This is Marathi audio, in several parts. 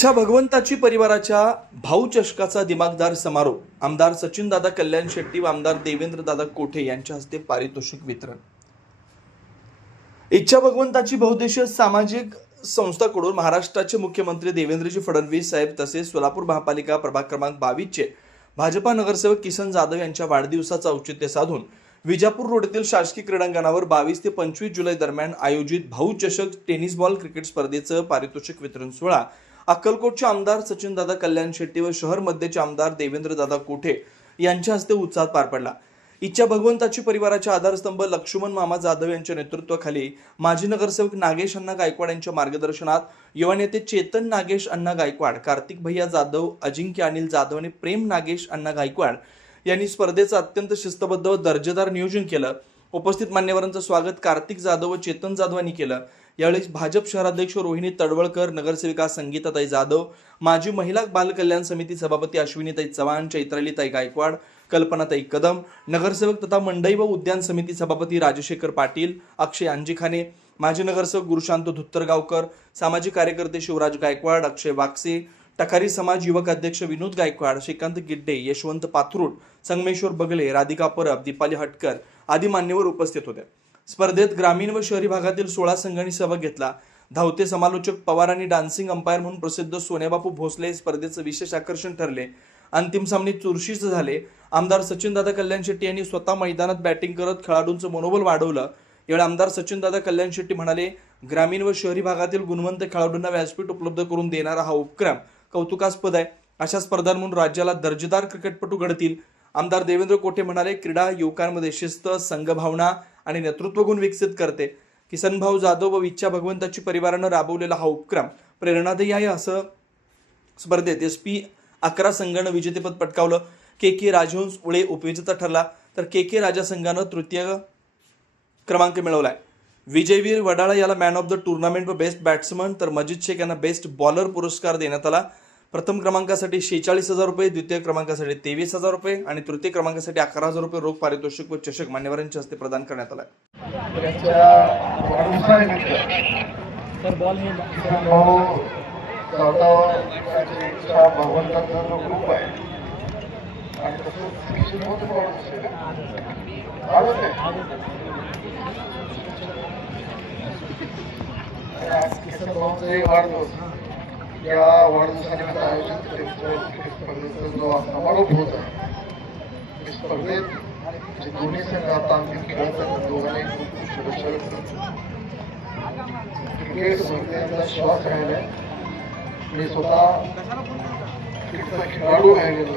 इच्छा भगवंताची परिवाराच्या भाऊ चषकाचा दिमागदार समारोप आमदार सचिनदादा कल्याण शेट्टी व आमदार देवेंद्रदादा कोठे यांच्या हस्ते पारितोषिक वितरण। इच्छा भगवंताची बहुउद्देशीय सामाजिक संस्थाकडून महाराष्ट्राचे मुख्यमंत्री देवेंद्रजी फडणवीस साहेब तसेच सोलापूर महापालिका प्रभाग क्रमांक 22 चे भाजपा नगरसेवक किसन जाधव यांच्या वाढदिवसाचं औचित्य साधून विजापूर रोडतील शासकीय क्रीडांगणावर 22 ते 25 जुलै दरम्यान आयोजित भाऊ चषक टेनिस बॉल क्रिकेट स्पर्धेचं पारितोषिक वितरण सोहळा अक्कलकोटचे आमदार सचिनदादा कल्याण शेट्टी व शहर मध्यचे आमदार देवेंद्रदादा कोठे यांच्या हस्ते उत्साहात पार पडला। इच्छा भगवंताची परिवाराचे आधारस्तंभ लक्ष्मण मामा जाधव यांच्या नेतृत्वाखाली माजी नगरसेवक नागेश अण्णा गायकवाड यांच्या मार्गदर्शनात युवा नेते चेतन नागेश अण्णा गायकवाड, कार्तिक भैया जाधव, अजिंक्य अनिल जाधव आणि प्रेम नागेश अण्णा गायकवाड यांनी स्पर्धेचं अत्यंत शिस्तबद्ध व दर्जेदार नियोजन केलं। उपस्थित मान्यवरांचं स्वागत कार्तिक जाधव व चेतन जाधव यांनी केलं। यावेळी भाजप शहराध्यक्ष रोहिणी तडवळकर, नगरसेविका संगीताताई जाधव, माजी महिला बाल कल्याण समिती सभापती अश्विनीताई चव्हाण, चैत्रालीताई गायकवाड, कल्पनाताई कदम, नगरसेवक तथा मंडई व उद्यान समिती सभापती राजशेखर पाटील, अक्षय अंजिखाने, माजी नगरसेवक गुरुशांत धुत्तरगावकर, सामाजिक कार्यकर्ते शिवराज गायकवाड, अक्षय वाकसे, टकारी समाज युवक अध्यक्ष विनोद गायकवाड, श्रीकांत गिड्डे, यशवंत पाथरूड, संगमेश्वर बगले, राधिका परब, दीपाली हटकर आदी मान्यवर उपस्थित होते। स्पर्धेत ग्रामीण व शहरी भागातील 16 संघांनी सहभाग घेतला। धावते समालोचक पवार आणि डान्सिंग अंपायर म्हणून प्रसिद्ध सोन्याबापू भोसले स्पर्धेचं विशेष आकर्षण ठरले। अंतिम सामने चुरशीचे झाले। आमदार सचिनदादा कल्याण शेट्टी यांनी स्वतः मैदानात बॅटिंग करत खेळाडूंचं मनोबल वाढवलं। यावेळी आमदार सचिनदादा कल्याण शेट्टी म्हणाले, ग्रामीण व शहरी भागातील गुणवंत खेळाडूंना व्यासपीठ उपलब्ध करून देणारा हा उपक्रम कौतुकास्पद आहे। अशा स्पर्धांमधून राज्याला दर्जेदार क्रिकेटपटू घडतील। आमदार देवेंद्र कोठे म्हणाले, क्रीडा युवकांमध्ये शिस्त, संघभावना आणि नेतृत्व गुण विकसित करते। किसनभाऊ जाधव व इच्छा भगवंताची परिवारानं राबवलेला हा उपक्रम प्रेरणादायी आहे। असं स्पर्धेत SP 11 संघानं विजेतेपद पटकावलं। KK राजहंस उळे उपविजेता ठरला तर KK राजा संघानं तृतीय क्रमांक मिळवलाय। विजयवीर वडाळा याला मॅन ऑफ द टुर्नामेंट व बेस्ट बॅट्समन तर मजिद शेख यांना बेस्ट बॉलर पुरस्कार देण्यात आला। प्रथम क्रमांकासाठी 46,000 रुपये, द्वितीय क्रमांकासाठी 23,000 रुपये आणि तृतीय क्रमांकासाठी 11,000 रुपये रोख पारितोषिक व चषक मान्यवरांच्या हस्ते प्रदान करण्यात आला। या वाढदिवसानिमित्त आयोजित स्पर्धेचा जो समारोप होत आहे, स्पर्धेत जे दोन्ही संघ आता अंतिम खेळासाठी दोघांनी शुभेच्छा व्यक्त करतो। क्रिकेट स्पर्धेचा श्वास राहिलाय। मी स्वतः क्रिकेटचा खेळाडू राहिलेलो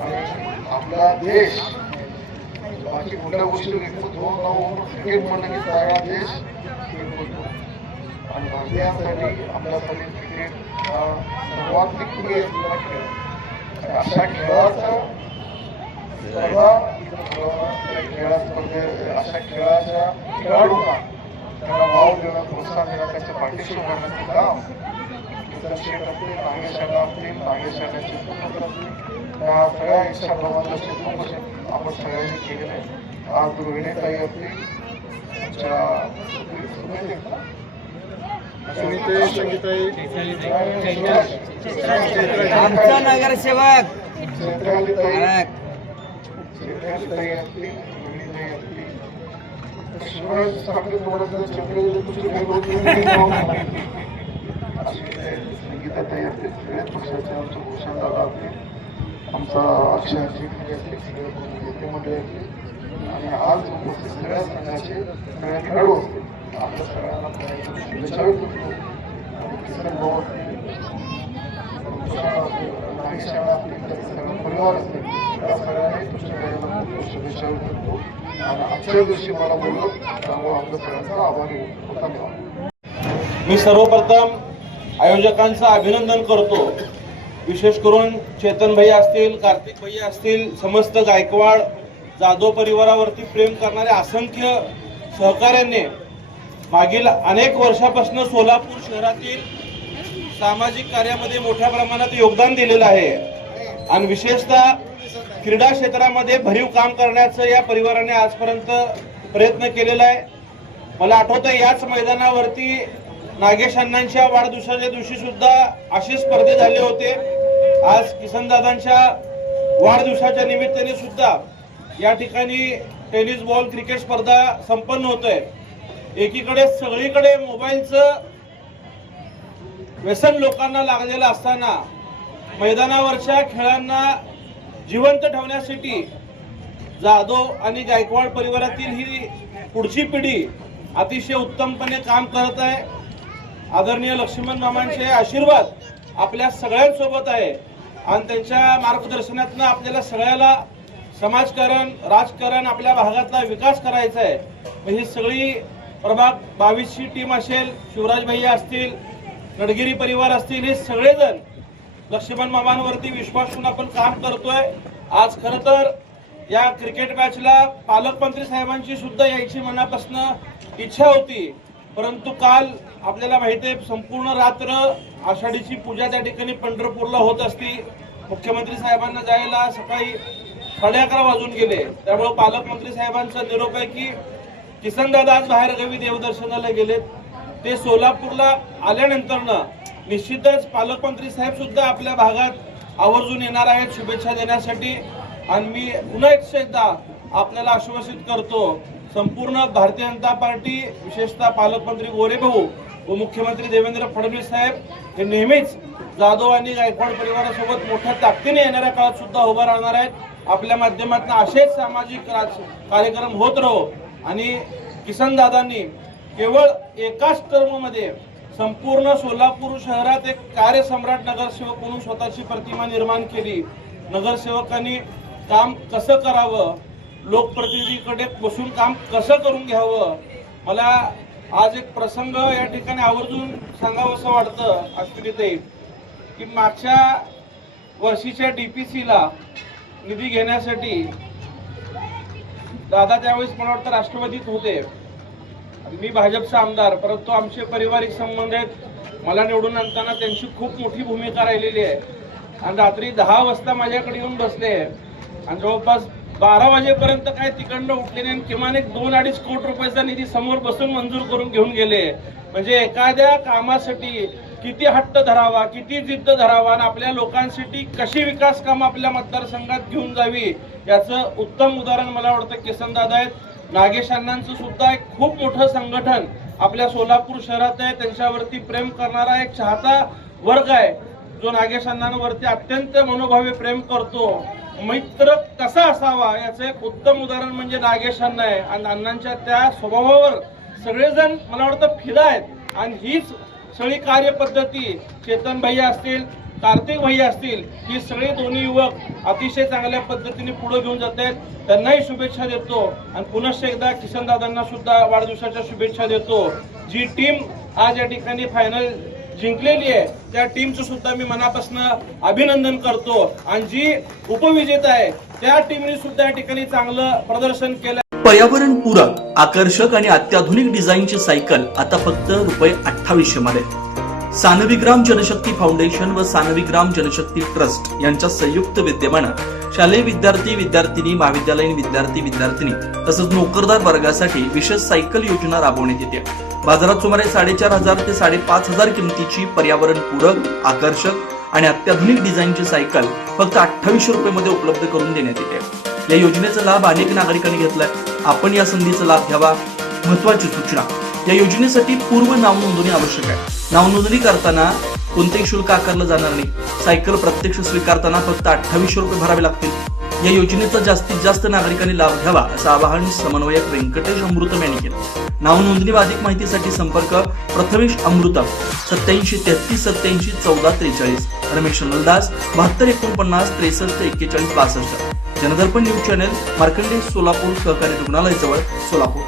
आणि आपला देश बाकी कुठल्या गोष्टी विकत होऊन क्रिकेट म्हणलं की सगळा देश आणि भारतीयांसाठी आपल्यासाठी क्रिकेट हा सर्वात लोकप्रिय खेळ। अशा खेळाचा अशा खेळाच्या खेळाडूंना त्यांना वाव देणं, प्रोत्साहन देणं, त्यांच्या पाठीशी उभारण्याचं काम किसन शेठ असतील, नागेश अण्णा असतील, नागेश अण्णांचे पुत्र असतील, त्या सगळ्या इच्छा भगवंताचे आपण सगळ्यांनी केलेलं आहे। आज रोहिणीताई असतील, आमचा नगरसेवक संगीताताई असतील, सगळ्या पक्षाचे आमचे भूषण दादा असतील, आमचा अक्षय असतील, सगळे मंडळी असतील आणि आज उपस्थित सगळ्या संघाचे सगळ्या खेळाडू असतील, आपल्या सगळ्यांना शुभेच्छा व्यक्त करतो। किसन भाऊ असतील, नागेश अण्णा असतील, त्यांचा सगळा परिवार असतील, त्या सगळ्यांनी तुमच्या सगळ्यांना खूप शुभेच्छा व्यक्त करतो आणि आजच्या दिवशी मला बोललो त्यामुळे आपल्या सगळ्यांचा आभारी होता। धन्यवाद। मी सर्वप्रथम आयोजकांचं अभिनंदन करतो। विशेष करून चेतन भैया असतील, कार्तिक भैया असतील, समस्त गायकवाड जाधव परिवारावरती प्रेम करणारे असंख्य सहकाऱ्यांनी मागील अनेक वर्षापासून सोलापूर शहरातील सामाजिक कार्यामध्ये मोठ्या प्रमाणात योगदान दिलेलं आहे आणि विशेषतः क्रीडा क्षेत्रामध्ये भरीव काम करण्याचं या परिवाराने आजपर्यंत प्रयत्न केलेला आहे। मला आठवतं याच मैदानावरती नागेश अण्णांच्या वाढदिवसाच्या दिवशी सुद्धा असे स्पर्धे झाले होते. आज किसनदादांच्या वाढदिवसाच्या निमित्ताने सुद्धा या ठिकाणी टेनिस बॉल क्रिकेट स्पर्धा संपन्न होत आहे. एकीकडे सगळीकडे मोबाईलचं व्यसन लोकांना लागलेलं असताना मैदानावरच्या खेळांना जिवंत ठेवण्यासाठी जाधव आणि गायकवाड परिवारातील ही पुढची पिढी अतिशय उत्तमपणे काम करत आहे. आदरणीय लक्ष्मण मामांचे आशीर्वाद आपल्या सगळ्यांसोबत आहे आणि त्यांच्या मार्गदर्शनातून आपल्याला सगळ्याला समाजकारण, राजकारण, आपल्या भागातला विकास करायचा आहे. ही सगळी प्रभाग 22 ची टीम असेल, शिवराज भैया असतील, नडगिरी परिवार असतील, हे सगळेजण लक्ष्मण मामांवरती विश्वास ठेवून आपण काम करतोय. आज खरं तर या क्रिकेट मॅचला पालकमंत्री साहेबांची सुद्धा यायची मनापासून इच्छा होती, परंतु काल आपल्याला माहिती आहे संपूर्ण रात्र आषाढीची पूजा त्या ठिकाणी पंढरपूरला होत असती. मुख्यमंत्री साहेबांना जायला सकाळी 11:30 वाजून गेले. त्यामुळे पालकमंत्री साहेबांचा निरोप आहे की किसनदादा आज बाहेरगावी देवदर्शनाला गेलेत. ते सोलापूरला आल्यानंतर निश्चितच पालकमंत्री साहेब सुद्धा आपल्या भागात आवर्जून येणार आहेत शुभेच्छा देण्यासाठी. आणि मी पुन्हा एकदा आपल्याला आश्वासित करतो, संपूर्ण भारतीय जनता पार्टी, विशेषतः पालकमंत्री गोरे भाऊ व मुख्यमंत्री देवेंद्र फडणवीस साहेब हे नेहमीच जाधव आणि गायकवाड परिवारासोबत मोठ्या ताकदीने येणाऱ्या काळात सुद्धा उभा राहणार आहेत. आपल्या माध्यमातून असेच सामाजिक कार्यक्रम होत राहो आणि किसनदादांनी केवळ एकाच टर्ममध्ये संपूर्ण सोलापूर शहरात एक कार्यसम्राट नगरसेवक म्हणून स्वतःची प्रतिमा निर्माण केली. नगरसेवकांनी काम कसं करावं, लोकप्रतिनिधीकडे बसून काम कसं करून घ्यावं, मला आज एक प्रसंग या ठिकाणी आवर्जून सांगावंसं वाटतं अश्विनीताई, की मागच्या वर्षीच्या डीपीसीला निधी घेण्यासाठी दादा त्यावेळेस मला वाटतं राष्ट्रवादीत होते, मी भाजपचा आमदार, परंतु आमचे पारिवारिक संबंध आहेत. मला निवडून आणताना त्यांची खूप मोठी भूमिका राहिलेली आहे आणि रात्री 10 वाजता माझ्याकडे येऊन बसले आणि जवळपास 12 वाजेपर्यंत काय तिकडनं उठले नाही. किमान एक 2-2.5 कोटी रुपयाचा निधी समोर बसून मंजूर करून घेऊन गेले. म्हणजे एखाद्या कामासाठी किती हट्ट धरावा, किती जिद्द धरावा आणि आपल्या लोकांसाठी कशी विकास कामं आपल्या मतदारसंघात घेऊन जावी याचं उत्तम उदाहरण मला वाटतं किसनदादा आहेत. नागेश अण्णांचं सुद्धा एक खूप मोठं संघटन आपल्या सोलापूर शहरात आहे. त्यांच्यावरती प्रेम करणारा एक चाहता वर्ग आहे जो नागेश अण्णांवरती अत्यंत मनोभावे प्रेम करतो. मित्र कसा असावा याचं एक उत्तम उदाहरण म्हणजे नागेश अण्णा आहे आणि अण्णांच्या त्या स्वभावावर सगळेजण मला वाटतं फिदा आहेत आणि हीच सगळी कार्यपद्धती चेतन भैया असतील, कार्तिक भैया असतील, ही सगळे दोन्ही युवक अतिशय चांगल्या पद्धतीने पुढे घेऊन जात आहेत. त्यांनाही शुभेच्छा देतो आणि पुनश्च एकदा किसनदादांना सुद्धा वाढदिवसाच्या शुभेच्छा देतो. जी टीम आज या ठिकाणी फायनल जिंकलेली आहे त्या टीमचं सुद्धा मी मनापासून अभिनंदन करतो आणि जी उपविजेता आहे त्या टीमने सुद्धा या ठिकाणी चांगलं प्रदर्शन केलं. पर्यावरणपूरक, आकर्षक आणि अत्याधुनिक डिझाईनची सायकल आता फक्त ₹2800 मध्ये. सानविग्राम जनशक्ती फाउंडेशन व सानविग्राम जनशक्ती ट्रस्ट यांच्या संयुक्त विद्यमानं शालेय विद्यार्थी, विद्यार्थिनी, महाविद्यालयीन विद्यार्थी, विद्यार्थिनी तसंच नोकरदार वर्गासाठी विशेष सायकल योजना राबवण्यात येते. बाजारात सुमारे 4500 ते 5500 किमतीची पर्यावरणपूरक, आकर्षक आणि अत्याधुनिक डिझाईनची सायकल फक्त ₹2800 मध्ये उपलब्ध करून देण्यात येते. या योजनेचा लाभ अनेक नागरिकांनी घेतलाय. आपण या संधीचा लाभ घ्यावा. महत्वाची सूचना, या योजनेसाठी पूर्व नाव नोंदणी आवश्यक आहे. नाव नोंदणी करताना कोणतेही शुल्क आकारलं जाणार नाही. सायकल प्रत्यक्ष स्वीकारताना फक्त ₹2800 भरावे लागतील. या योजनेचा जास्तीत जास्त नागरिकांनी लाभ घ्यावा असं आवाहन समन्वयक व्यंकटेश अमृतम यांनी केलं. नाव नोंदणी व अधिक माहितीसाठी संपर्क प्रथमेश अमृतम 87 33 87 14 43, रमेश नलदास 72 49 63 41 62. जनदर्पण न्यूज चॅनल, मार्कंडेय सोलापूर सहकारी रुग्णालय जवळ, सोलापूर.